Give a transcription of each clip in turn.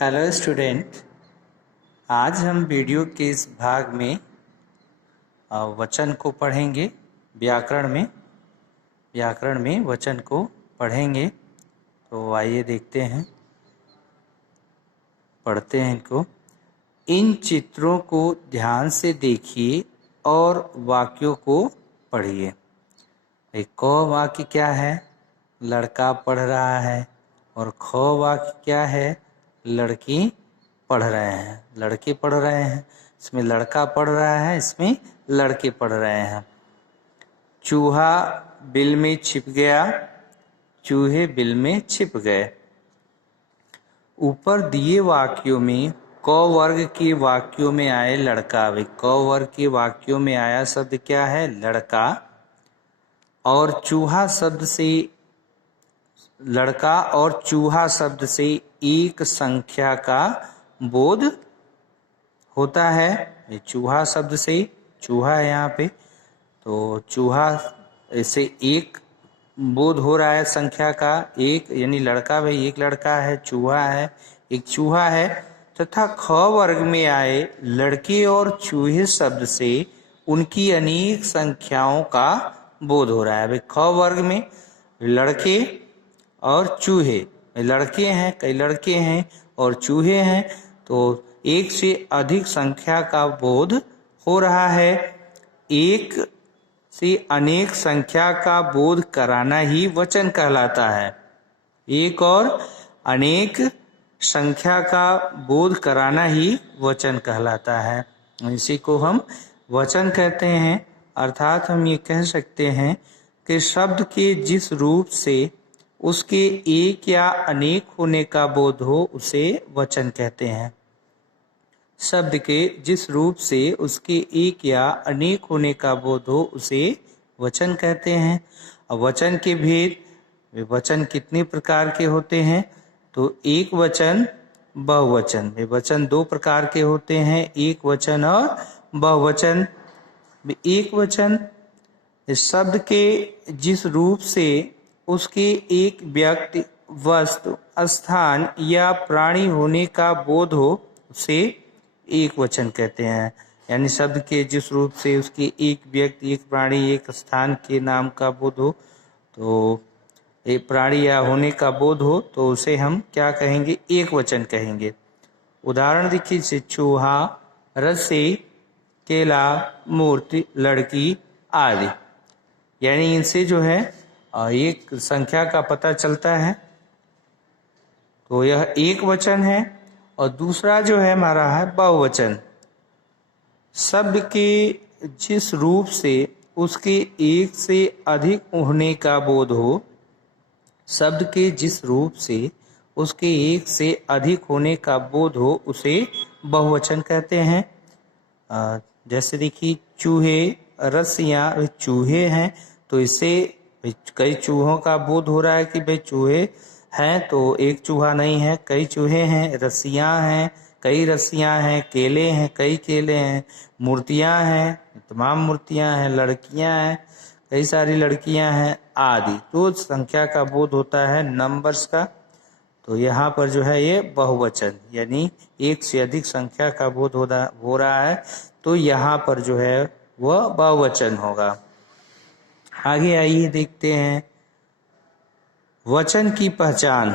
Hello student. आज हम video के इस भाग में वचन को पढ़ेंगे। व्याकरण में वचन को पढ़ेंगे। तो आइए देखते हैं, पढ़ते हैं इनको। इन चित्रों को ध्यान से देखिए और वाक्यों को पढ़िए। एक क वाक्य क्या है? लड़का पढ़ रहा है। और ख वाक्य क्या है? लड़की पढ़ रहे हैं, लड़के पढ़ रहे हैं। इसमें लड़का पढ़ रहा है, इसमें लड़के पढ़ रहे हैं। चूहा बिल में छिप गया, चूहे बिल में छिप गए। ऊपर दिए वाक्यों में क वर्ग के वाक्यों में आए लड़का। भाई क वर्ग के वाक्यों में आया शब्द क्या है? लड़का। और चूहा शब्द से, लड़का और चूहा शब्द से एक संख्या का बोध होता है। चूहा शब्द से, चूहा है यहाँ पे, तो चूहा से एक बोध हो रहा है संख्या का, एक यानी लड़का। भाई एक लड़का है, चूहा है, एक चूहा है। तथा ख वर्ग में आए लड़के और चूहे शब्द से उनकी अनेक संख्याओं का बोध हो रहा है। भाई ख वर्ग में लड़के और चूहे, लड़के हैं, कई लड़के हैं और चूहे हैं, तो एक से अधिक संख्या का बोध हो रहा है। एक से अनेक संख्या का बोध कराना ही वचन कहलाता है। एक और अनेक संख्या का बोध कराना ही वचन कहलाता है। इसी को हम वचन कहते हैं। अर्थात हम ये कह सकते हैं कि शब्द के जिस रूप से उसके एक या अनेक होने का बोध हो उसे वचन कहते हैं। शब्द के जिस रूप से उसके एक या अनेक होने का बोध हो उसे वचन कहते हैं। अब वचन के भेद, वचन कितने प्रकार के होते हैं? तो एक वचन, बहुवचन। वचन दो प्रकार के होते हैं, एक वचन और बहुवचन। एक वचन शब्द के जिस रूप से उसके एक व्यक्ति, वस्तु, स्थान या प्राणी होने का बोध हो उसे एक वचन कहते हैं। यानी शब्द के जिस रूप से उसके एक व्यक्ति, एक प्राणी, एक स्थान के नाम का बोध हो, तो एक प्राणी या होने का बोध हो, तो उसे हम क्या कहेंगे? एक वचन कहेंगे। उदाहरण देखिए, चूहा, रस्सी, केला, मूर्ति, लड़की आदि। यानी इनसे जो है एक संख्या का पता चलता है, तो यह एक वचन है। और दूसरा जो है हमारा है बहुवचन। शब्द के जिस रूप से उसके एक से अधिक होने का बोध हो, शब्द के जिस रूप से उसके एक से अधिक होने का बोध हो उसे बहुवचन कहते हैं। जैसे देखिए, चूहे, रस्सियाँ, चूहे हैं, तो इससे कई चूहों का बोध हो रहा है कि भाई चूहे हैं, तो एक चूहा नहीं है, कई चूहे हैं। रस्सियाँ हैं, कई रस्सियाँ हैं। केले हैं, कई केले हैं। मूर्तियाँ हैं, तमाम मूर्तियाँ हैं। लड़कियाँ हैं, कई सारी लड़कियाँ हैं आदि। तो संख्या का बोध होता है, नंबर्स का। तो यहाँ पर जो है ये बहुवचन, यानी एक से अधिक संख्या का बोध हो रहा है, तो यहाँ पर जो है वह बहुवचन होगा। आगे आइए देखते हैं वचन की पहचान।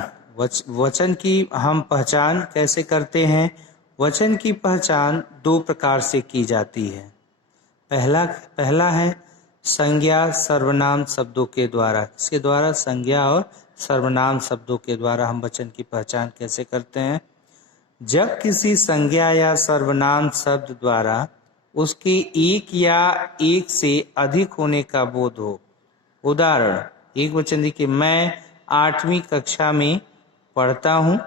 वचन की हम पहचान कैसे करते हैं? वचन की पहचान दो प्रकार से की जाती है। पहला है संज्ञा सर्वनाम शब्दों के द्वारा। इसके द्वारा, संज्ञा और सर्वनाम शब्दों के द्वारा हम वचन की पहचान कैसे करते हैं? जब किसी संज्ञा या सर्वनाम शब्द द्वारा उसके एक या एक से अधिक होने का बोध हो। उदाहरण, एक वचन देखिए, मैं 8वीं कक्षा में पढ़ता हूँ,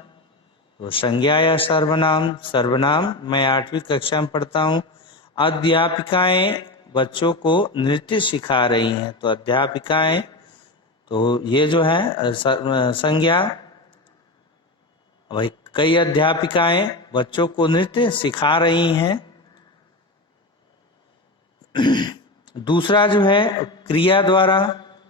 तो संज्ञा या सर्वनाम, मैं 8वीं कक्षा में पढ़ता हूँ। अध्यापिकाएं बच्चों को नृत्य सिखा रही हैं, तो अध्यापिकाएं, तो ये जो है संज्ञा। भाई कई अध्यापिकाएं बच्चों को नृत्य सिखा रही हैं। दूसरा जो है क्रिया द्वारा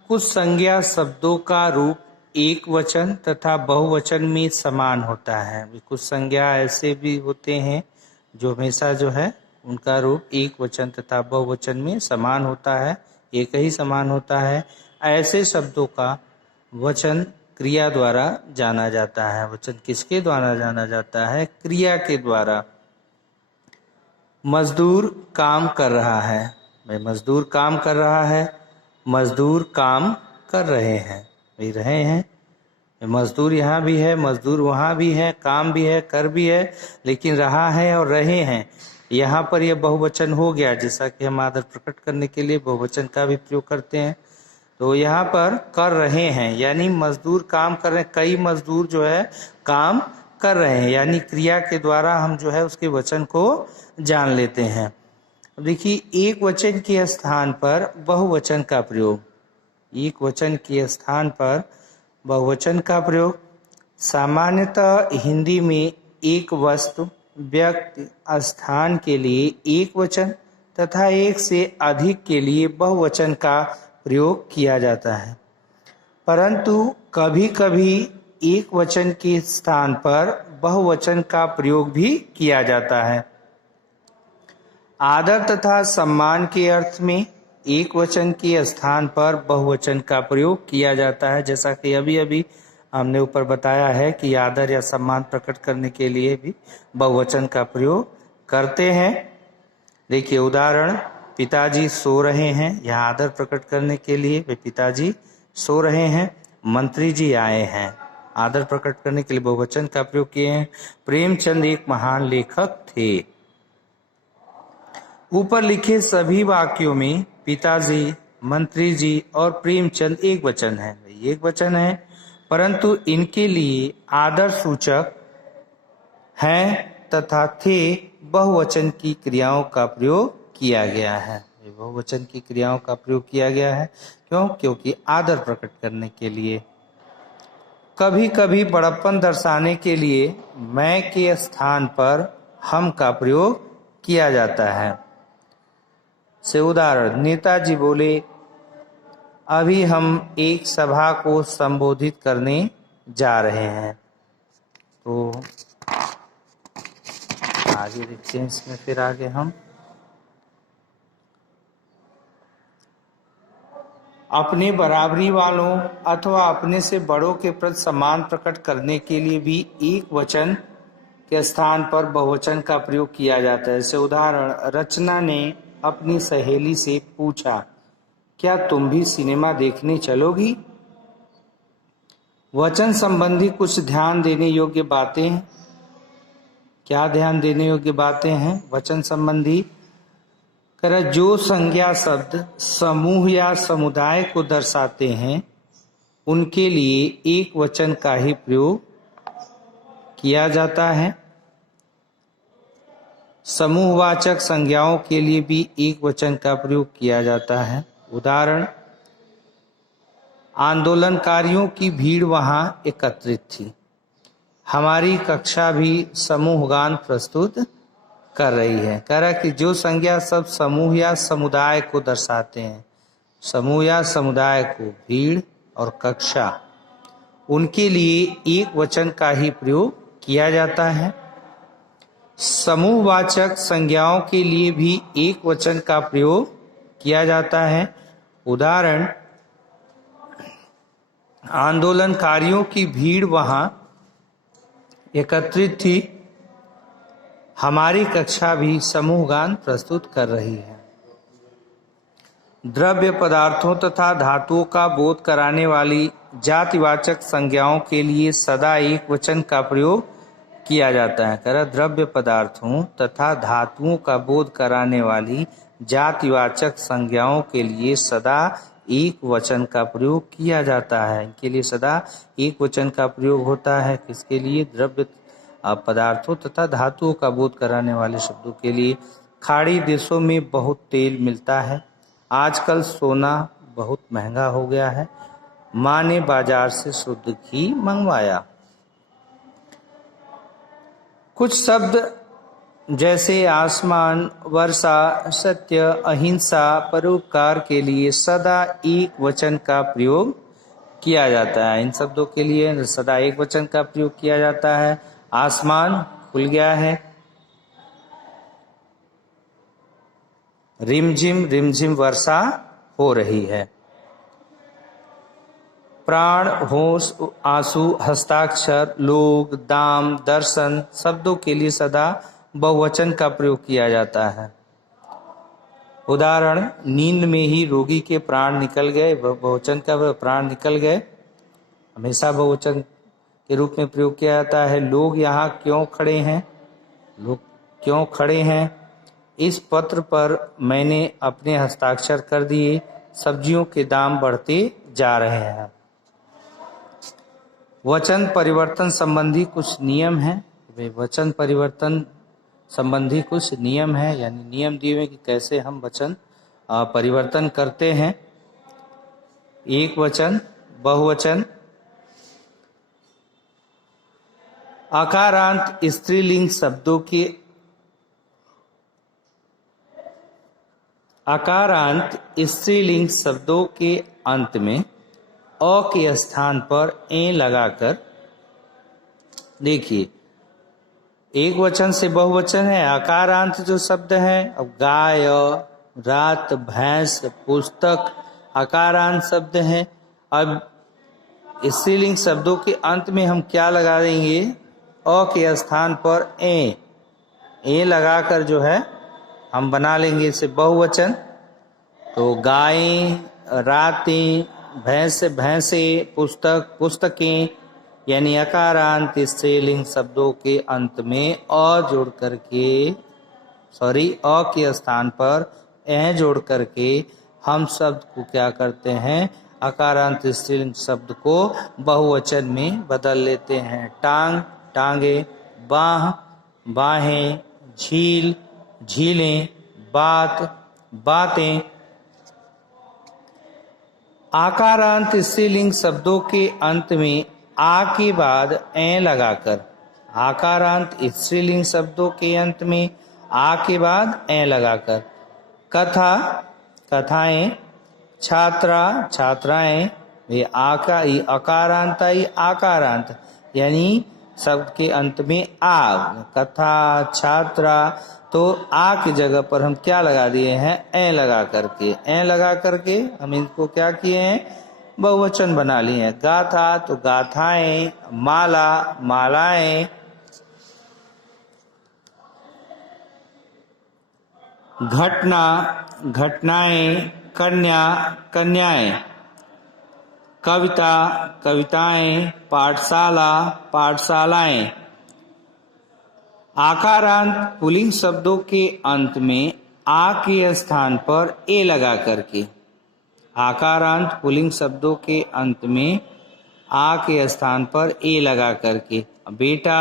कुछ संज्ञा शब्दों का रूप एक वचन तथा बहुवचन में समान होता है। कुछ संज्ञा ऐसे भी होते हैं जो हमेशा जो है उनका रूप एक वचन तथा बहुवचन में समान होता है, एक ही समान होता है। ऐसे शब्दों का वचन क्रिया द्वारा जाना जाता है। वचन किसके द्वारा जाना जाता है? क्रिया के द्वारा। मजदूर काम कर रहा है, भाई मजदूर काम कर रहा है, मजदूर काम कर रहे हैं, भाई रहे हैं। मजदूर यहाँ भी है, मजदूर वहाँ भी है, काम भी है, कर भी है, लेकिन रहा है और रहे हैं। यहाँ पर यह बहुवचन हो गया, जैसा कि हम आदर प्रकट करने के लिए बहुवचन का भी प्रयोग करते हैं। तो यहाँ पर कर रहे हैं यानी मजदूर काम कर रहे हैं, कई मजदूर जो है काम कर रहे हैं, यानी क्रिया के द्वारा हम जो है उसके वचन को जान लेते हैं। देखिए, एक वचन के स्थान पर बहुवचन का प्रयोग, एक वचन के स्थान पर बहुवचन का प्रयोग। सामान्यतः हिंदी में एक वस्तु, व्यक्ति, स्थान के लिए एक वचन तथा एक से अधिक के लिए बहुवचन का प्रयोग किया जाता है, परंतु कभी कभी एक वचन के स्थान पर बहुवचन का प्रयोग भी किया जाता है। आदर तथा सम्मान के अर्थ में एक वचन के स्थान पर बहुवचन का प्रयोग किया जाता है, जैसा कि अभी अभी हमने ऊपर बताया है कि आदर या सम्मान प्रकट करने के लिए भी बहुवचन का प्रयोग करते हैं। देखिए उदाहरण, पिताजी सो रहे हैं, यहाँ आदर प्रकट करने के लिए वे पिताजी सो रहे हैं। मंत्री जी आए हैं, आदर प्रकट करने के लिए बहुवचन का प्रयोग किए हैं। प्रेमचंद एक महान लेखक थे। ऊपर लिखे सभी वाक्यों में पिताजी, मंत्री जी और प्रेमचंद एक वचन है, एक वचन है, परंतु इनके लिए आदर सूचक हैं तथा थे बहुवचन की क्रियाओं का प्रयोग किया गया है। बहुवचन की क्रियाओं का प्रयोग किया गया है क्यों? क्योंकि आदर प्रकट करने के लिए। कभी कभी बड़प्पन दर्शाने के लिए मैं के स्थान पर हम का प्रयोग किया जाता है। से उदाहरण, नेताजी बोले, अभी हम एक सभा को संबोधित करने जा रहे हैं। तो आगे देखते हैं इसमें, फिर आगे हम अपने बराबरी वालों अथवा अपने से बड़ों के प्रति सम्मान प्रकट करने के लिए भी एक वचन के स्थान पर बहुवचन का प्रयोग किया जाता है। जैसे उदाहरण, रचना ने अपनी सहेली से पूछा, क्या तुम भी सिनेमा देखने चलोगी? वचन संबंधी कुछ ध्यान देने योग्य बातें हैं। क्या ध्यान देने योग्य बातें हैं वचन संबंधी? जो संज्ञा शब्द समूह या समुदाय को दर्शाते हैं उनके लिए एक वचन का ही प्रयोग किया जाता है। समूहवाचक संज्ञाओं के लिए भी एक वचन का प्रयोग किया जाता है। उदाहरण, आंदोलनकारियों की भीड़ वहां एकत्रित थी। हमारी कक्षा भी समूह गान प्रस्तुत कर रही है। कह रहा कि जो संज्ञा सब समूह या समुदाय को दर्शाते हैं, समूह या समुदाय को, भीड़ और कक्षा, उनके लिए एक वचन का ही प्रयोग किया जाता है। समूहवाचक संज्ञाओं के लिए भी एक वचन का प्रयोग किया जाता है। उदाहरण, आंदोलनकारियों की भीड़ वहां एकत्रित थी। हमारी कक्षा भी समूह गान प्रस्तुत कर रही है। द्रव्य पदार्थों तथा धातुओं का बोध कराने वाली जातिवाचक संज्ञाओं के लिए सदा एक वचन का प्रयोग किया जाता है। कह रहा, द्रव्य पदार्थों तथा धातुओं का बोध कराने वाली जातिवाचक संज्ञाओं के लिए सदा एक वचन का प्रयोग किया जाता है। इनके लिए सदा एक वचन का प्रयोग होता है। किसके लिए? द्रव्य पदार्थों तथा धातुओं का बोध कराने वाले शब्दों के लिए। खाड़ी देशों में बहुत तेल मिलता है। आजकल सोना बहुत महंगा हो गया है। माँ ने बाजार से शुद्ध घी मंगवाया। कुछ शब्द जैसे आसमान, वर्षा, सत्य, अहिंसा, परोपकार के लिए सदा एक वचन का प्रयोग किया जाता है। इन शब्दों के लिए सदा एक वचन का प्रयोग किया जाता है। आसमान खुल गया है, रिमझिम रिमझिम वर्षा हो रही है। प्राण, होश, आंसू, हस्ताक्षर, लोग, दाम, दर्शन शब्दों के लिए सदा बहुवचन का प्रयोग किया जाता है। उदाहरण, नींद में ही रोगी के प्राण निकल गए, बहुवचन का प्राण निकल गए हमेशा बहुवचन के रूप में प्रयोग किया जाता है। लोग यहाँ क्यों खड़े हैं, लोग क्यों खड़े हैं। इस पत्र पर मैंने अपने हस्ताक्षर कर दिए, सब्जियों के दाम बढ़ते जा रहे हैं। वचन परिवर्तन संबंधी कुछ नियम हैं। वचन परिवर्तन संबंधी कुछ नियम है, यानी नियम दिए हुए कि कैसे हम वचन परिवर्तन करते हैं। एक वचन, बहुवचन, आकारांत स्त्रीलिंग शब्दों के अंत में अ के स्थान पर ए लगाकर, देखिए एक वचन से बहुवचन है। आकारांत जो शब्द है, अब गाय, रात, भैंस, पुस्तक आकारांत शब्द है। अब स्त्रीलिंग शब्दों के अंत में हम क्या लगा देंगे, अ के स्थान पर ए लगाकर जो है हम बना लेंगे इसे बहुवचन। तो गायें, रातें, भैंसे, पुस्तक, पुस्तकें, यानी अकारांत स्त्रीलिंग शब्दों के अंत में अ के स्थान पर ए जोड़ करके हम शब्द को क्या करते हैं, अकारांत स्त्रीलिंग शब्द को बहुवचन में बदल लेते हैं। टांग, टांगे, बाह, बाहें, झील, झीलें, बात, बातें। आकारांत स्त्रीलिंग शब्दों के अंत में आ के बाद ए लगाकर, आकारांत स्त्रीलिंग शब्दों के अंत में आ के बाद ए लगाकर, कथा, कथाएं, छात्रा, छात्राएं, ये अकारांत आई आकारांत, यानी शब्द के अंत में आ, कथा, छात्रा, तो आ की जगह पर हम क्या लगा दिए हैं, ए लगा करके हम इनको क्या किए हैं, बहुवचन बना लिए हैं। गाथा तो गाथाएं, माला, मालाएं, घटना, घटनाएं, कन्या, कन्याएं, कविता, कविताएं, पाठशाला, पाठशालाएं। आकारांत पुल्लिंग शब्दों के अंत में आ के स्थान पर ए लगा करके, आकारांत पुल्लिंग शब्दों के अंत में आ के स्थान पर ए लगा करके। बेटा,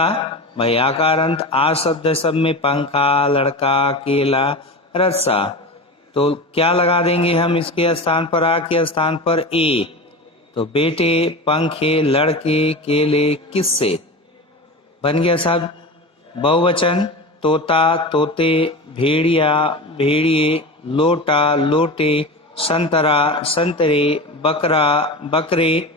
भाई आकारांत आ शब्द सब में पंखा, लड़का, केला, रस्सा, तो क्या लगा देंगे हम इसके स्थान पर, आ के स्थान पर ए, तो बेटे, पंखे, लड़के, केले, किस्से बन गया सब बहुवचन। तोता, तोते, भेड़िया, भेड़िए, लोटा, लोटे, संतरा, संतरे, बकरा, बकरे।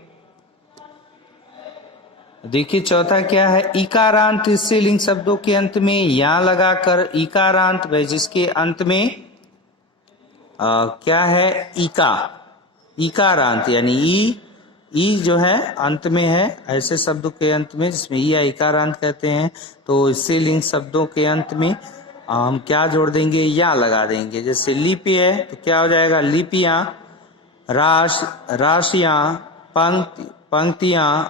देखिए चौथा क्या है, इकारांत स्त्रीलिंग शब्दों के अंत में या लगाकर, इकारांत भाई जिसके अंत में क्या है, इकारांत यानी ई जो है अंत में है, ऐसे शब्दों के अंत में जिसमें ई या इकारांत कहते हैं, तो स्त्रीलिंग शब्दों के अंत में हम क्या जोड़ देंगे, या लगा देंगे। जैसे लिपि है तो क्या हो जाएगा, लिपियां, राशियां, पंक्तियां,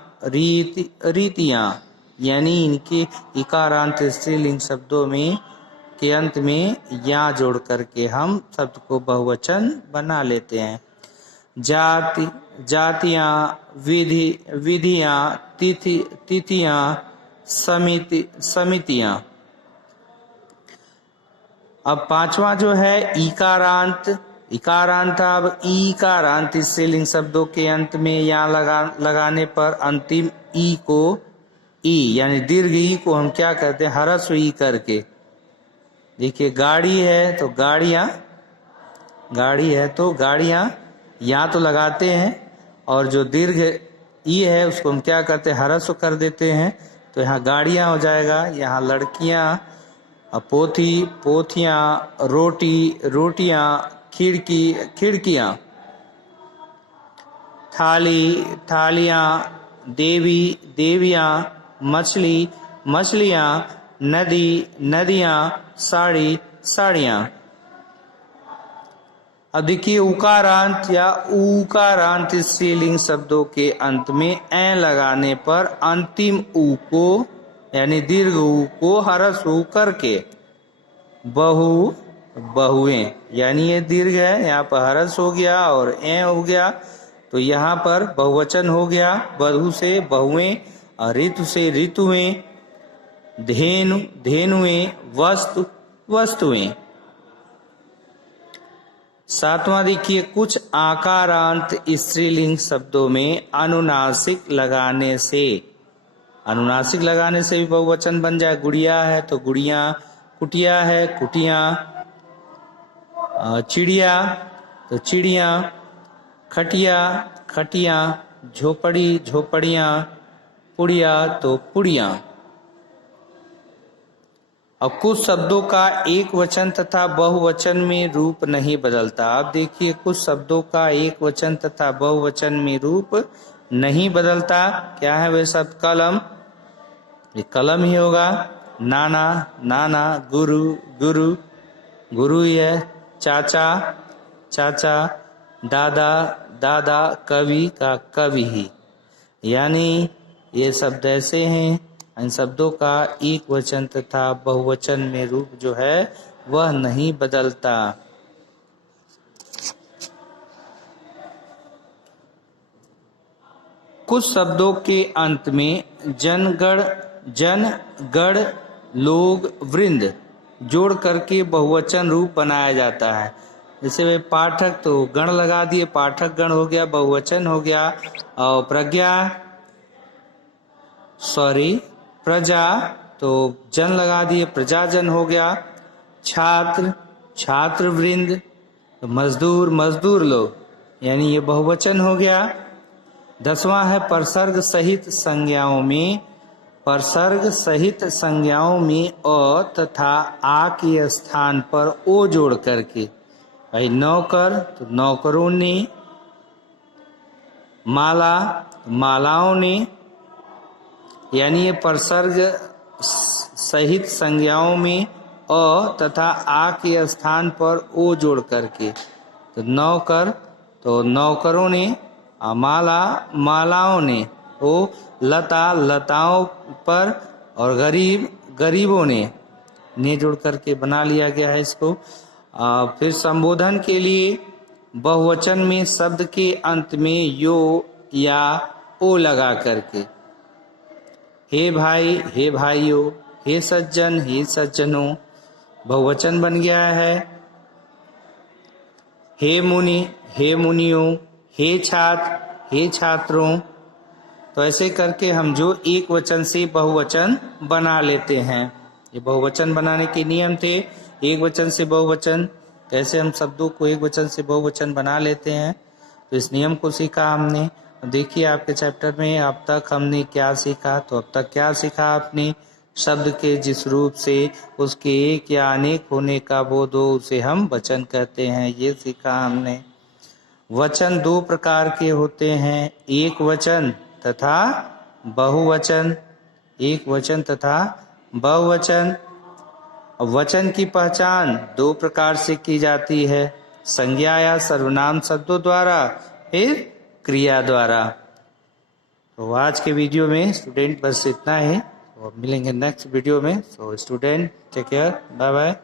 रीतियां, यानी इनके इकारांत स्त्रीलिंग शब्दों में के अंत में या जोड़ करके हम शब्द को बहुवचन बना लेते हैं। जाति, जातियां, विधियां, तिथियां, समितियां। अब पांचवा जो है इकारांत, अब इकारांत स्त्रीलिंग शब्दों के अंत में या लगाने पर अंतिम ई को, ई यानी दीर्घ ई को हम क्या करते हैं, ह्रस्व ई करके। देखिए गाड़ी है तो गाड़ियां, या तो लगाते हैं, और जो दीर्घ ई है उसको हम क्या करते हैं, ह्रस्व कर देते हैं। तो यहाँ गाड़ियाँ हो जाएगा, यहाँ लड़कियाँ, पोथी पोथियाँ, रोटी रोटियाँ, खिड़की खिड़कियाँ, थाली थालियाँ, देवी देवियाँ, मछली मछलियाँ, नदी नदियाँ, साड़ी साड़ियाँ। अब देखिए उकारांत या ऊकारांत स्त्रीलिंग शब्दों के अंत में ए लगाने पर अंतिम ऊ को यानी दीर्घ ऊ को ह्रस्व ऊ करके बहु बहुएं, यानी ये दीर्घ है, यहाँ पर ह्रस्व हो गया और ए हो गया, तो यहाँ पर बहुवचन हो गया। बहु से बहुएं और ऋतु से ऋतुएं, धेनु धेनुएं, वस्तु वस्तुएं। सातवां देखिए, कुछ आकारांत स्त्रीलिंग शब्दों में अनुनासिक लगाने से भी बहुवचन बन जाए। गुड़िया है तो गुड़िया, कुटिया है कुटिया, चिड़िया तो चिड़िया, खटिया खटिया, झोपड़ी झोपड़ियाँ, पुड़िया तो पुड़िया। अब कुछ शब्दों का एक वचन तथा बहुवचन में रूप नहीं बदलता। अब देखिए कुछ शब्दों का एक वचन तथा बहुवचन में रूप नहीं बदलता। क्या है वे शब्द? कलम, ये कलम ही होगा। नाना नाना, गुरु गुरु गुरु ही है। चाचा चाचा, दादा दादा, कवि का कवि ही। यानी ये शब्द ऐसे हैं, इन शब्दों का एक वचन तथा बहुवचन में रूप जो है वह नहीं बदलता। कुछ शब्दों के अंत में जन गण लोग वृंद जोड़ करके बहुवचन रूप बनाया जाता है। जैसे वे पाठक तो गण लगा दिए, पाठक गण हो गया, बहुवचन हो गया। और प्रजा तो जन लगा दिए, प्रजाजन हो गया। छात्र छात्र वृंद, मजदूर मजदूर लोग, यानी ये बहुवचन हो गया। 10वां है परसर्ग सहित संज्ञाओं में अ तथा आ के स्थान पर ओ जोड़ करके। भाई नौकर तो नौकरों ने, माला मालाओं ने, यानी ये परसर्ग सहित संज्ञाओं में अ तथा आ के स्थान पर ओ जोड़ करके। तो नौकर तो नौकरों ने, माला मालाओं ने, ओ लता लताओं पर, और गरीब गरीबों ने जोड़ करके बना लिया गया है इसको। फिर संबोधन के लिए बहुवचन में शब्द के अंत में यो या ओ लगा करके। हे भाई हे भाइयों, हे सज्जन हे सज्जनों, बहुवचन बन गया है। हे मुनि हे मुनियों, हे छात्र हे छात्रों। तो ऐसे करके हम जो एक वचन से बहुवचन बना लेते हैं। ये बहुवचन बनाने के नियम थे। एक वचन से बहुवचन, कैसे हम शब्दों को एक वचन से बहुवचन बना लेते हैं, तो इस नियम को सीखा हमने। देखिए आपके चैप्टर में अब तक हमने क्या सीखा। तो अब तक क्या सीखा आपने? शब्द के जिस रूप से उसके एक या अनेक होने का बोध हो उसे हम वचन कहते हैं, ये सीखा हमने। वचन दो प्रकार के होते हैं, एक वचन तथा बहुवचन। एक वचन तथा बहुवचन। वचन की पहचान दो प्रकार से की जाती है, संज्ञा या सर्वनाम शब्दों द्वारा, फिर क्रिया द्वारा। तो आज के वीडियो में स्टूडेंट बस इतना ही। तो मिलेंगे नेक्स्ट वीडियो में। So student take care, bye bye.